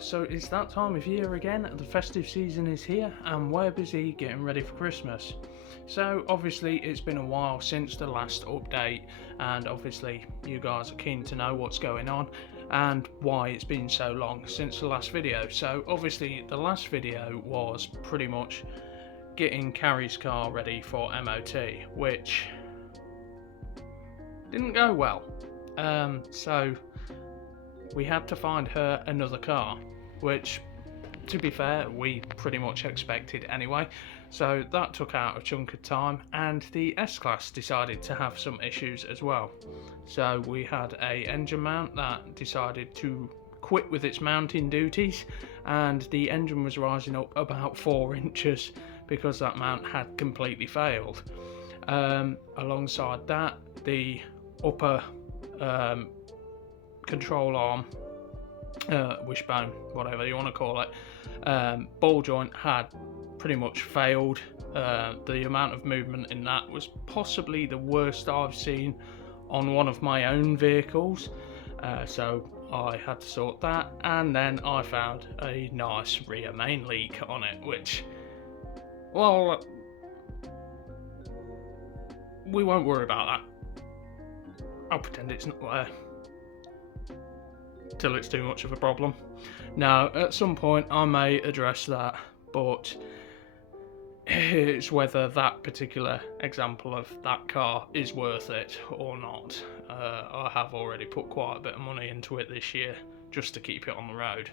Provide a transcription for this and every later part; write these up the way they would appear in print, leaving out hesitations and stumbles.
guys, so it's that time of year again. The festive season is here and we're busy getting ready for Christmas. So obviously it's been a while since the last update, and obviously you guys are keen to know what's going on and why it's been so long since the last video. So obviously the last video was pretty much getting Carrie's car ready for MOT, which didn't go well. So we had to find her another car, which, to be fair, we pretty much expected anyway. So that took out a chunk of time, and the S-Class decided to have some issues as well. So we had a engine mount that decided to quit with its mounting duties, and the engine was rising up about 4 inches because that mount had completely failed. Alongside that, the upper control arm, wishbone, whatever you want to call it, ball joint had pretty much failed. The amount of movement in that was possibly the worst I've seen on one of my own vehicles, so I had to sort that, and then I found a nice rear main leak on it, which, well, we won't worry about that. I'll pretend it's not there till it's too much of a problem. Now, at some point I may address that, but it's whether that particular example of that car is worth it or not. I have already put quite a bit of money into it this year just to keep it on the road.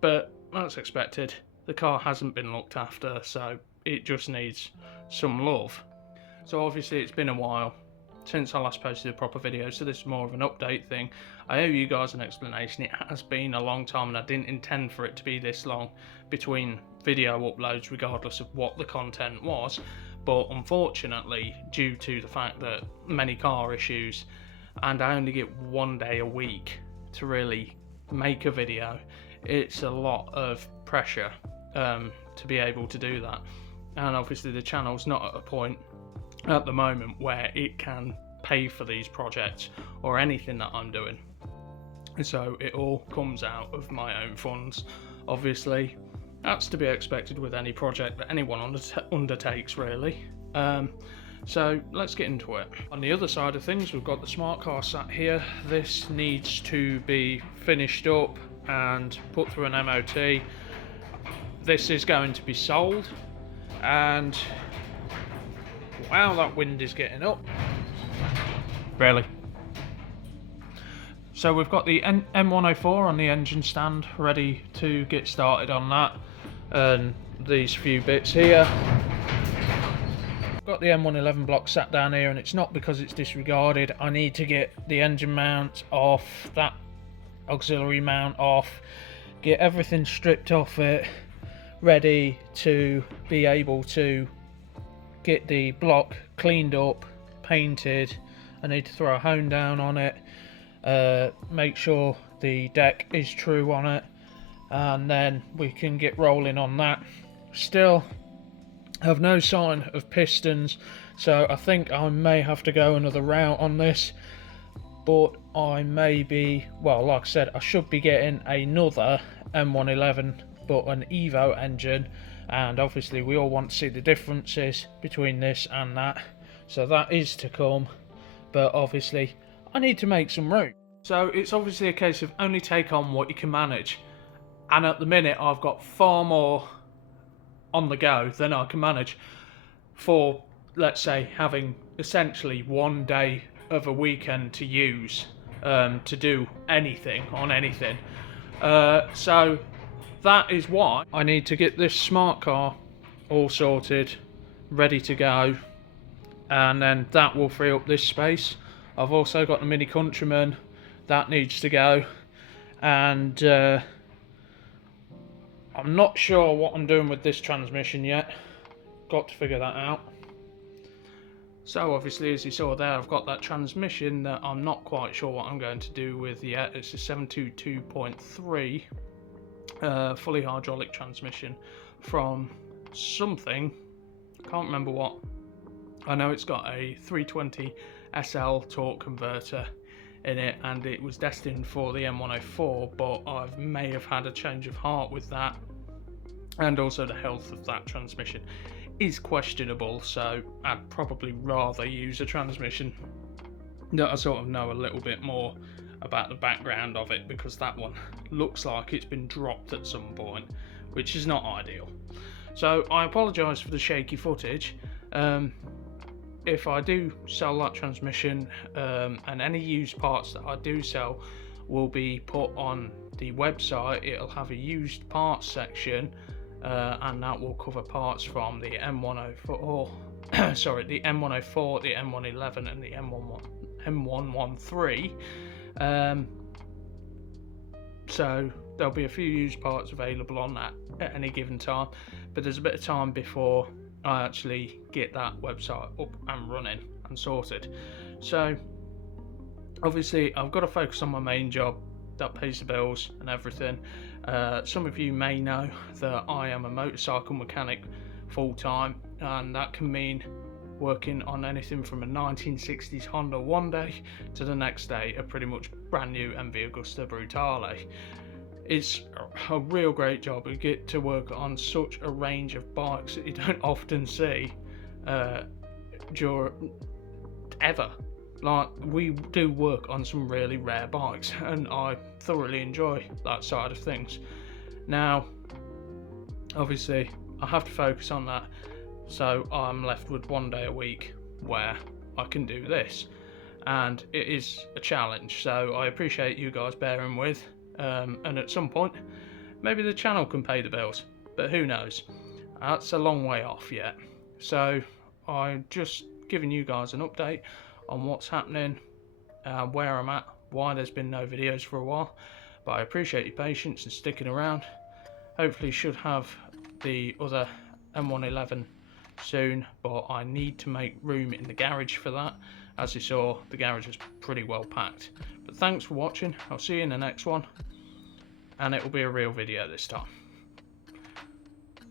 But that's expected. The car hasn't been looked after, so it just needs some love. So obviously it's been a while since I last posted a proper video, so this is more of an update thing. I owe you guys an explanation. It has been a long time and I didn't intend for it to be this long between video uploads, regardless of what the content was, but unfortunately, due to the fact that many car issues and I only get 1 day a week to really make a video, it's a lot of pressure to be able to do that. And obviously the channel's not at a point at the moment where it can pay for these projects or anything that I'm doing, so it all comes out of my own funds. Obviously that's to be expected with any project that anyone undertakes, really. So let's get into it. On the other side of things, we've got the smart car sat here. This needs to be finished up and put through an MOT. This is going to be sold, and wow, that wind is getting up. Really. So we've got the M104 on the engine stand, ready to get started on that, and these few bits here. I've got the M-oneeleven block sat down here, and it's not because it's disregarded. I need to get the engine mount off, that auxiliary mount off, get everything stripped off it, ready to be able to get the block cleaned up, painted. I need to throw a hone down on it, make sure the deck is true on it, and then we can get rolling on that. Still have no sign of pistons, so I think I may have to go another route on this, but I may be, well, like I said, I should be getting another M-oneeleven, but an Evo engine, and obviously we all want to see the differences between this and that, so that is to come. But obviously I need to make some room, so it's obviously a case of only take on what you can manage, and at the minute I've got far more on the go than I can manage for, let's say, having essentially 1 day of a weekend to use to do anything on anything. So that is why I need to get this smart car all sorted, ready to go, and then that will free up this space. I've also got the Mini Countryman that needs to go, and I'm not sure what I'm doing with this transmission yet. Got to figure that out. So obviously, as you saw there, I've got that transmission that I'm not quite sure what I'm going to do with yet. It's a 722.3 fully hydraulic transmission from something, I can't remember what. I know it's got a 320 SL torque converter in it, and it was destined for the M104, but I may have had a change of heart with that, and also the health of that transmission is questionable, so I'd probably rather use a transmission that I sort of know a little bit more about the background of it, because that one looks like it's been dropped at some point, which is not ideal. So I apologise for the shaky footage. If I do sell that transmission, and any used parts that I do sell will be put on the website, it'll have a used parts section, and that will cover parts from the M104, sorry, the M104, the M111 and the M113. So there'll be a few used parts available on that at any given time, but there's a bit of time before I actually get that website up and running and sorted. So obviously I've got to focus on my main job that pays the bills and everything. Some of you may know that I am a motorcycle mechanic full time, and that can mean working on anything from a 1960s Honda one day to the next day a pretty much brand new MV Agusta Brutale. It's a real great job. You get to work on such a range of bikes that you don't often see ever. Like, we do work on some really rare bikes, and I thoroughly enjoy that side of things. Now, obviously, I have to focus on that, so I'm left with one day a week where I can do this, and it is a challenge. So I appreciate you guys bearing with, and at some point, maybe the channel can pay the bills, but who knows? That's a long way off yet. So I'm just giving you guys an update on what's happening, where I'm at, why there's been no videos for a while, but I appreciate your patience and sticking around. Hopefully should have the other M111 soon, but I need to make room in the garage for that. As you saw, the garage is pretty well packed. But thanks for watching. I'll see you in the next one, and it will be a real video this time.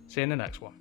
See you in the next one.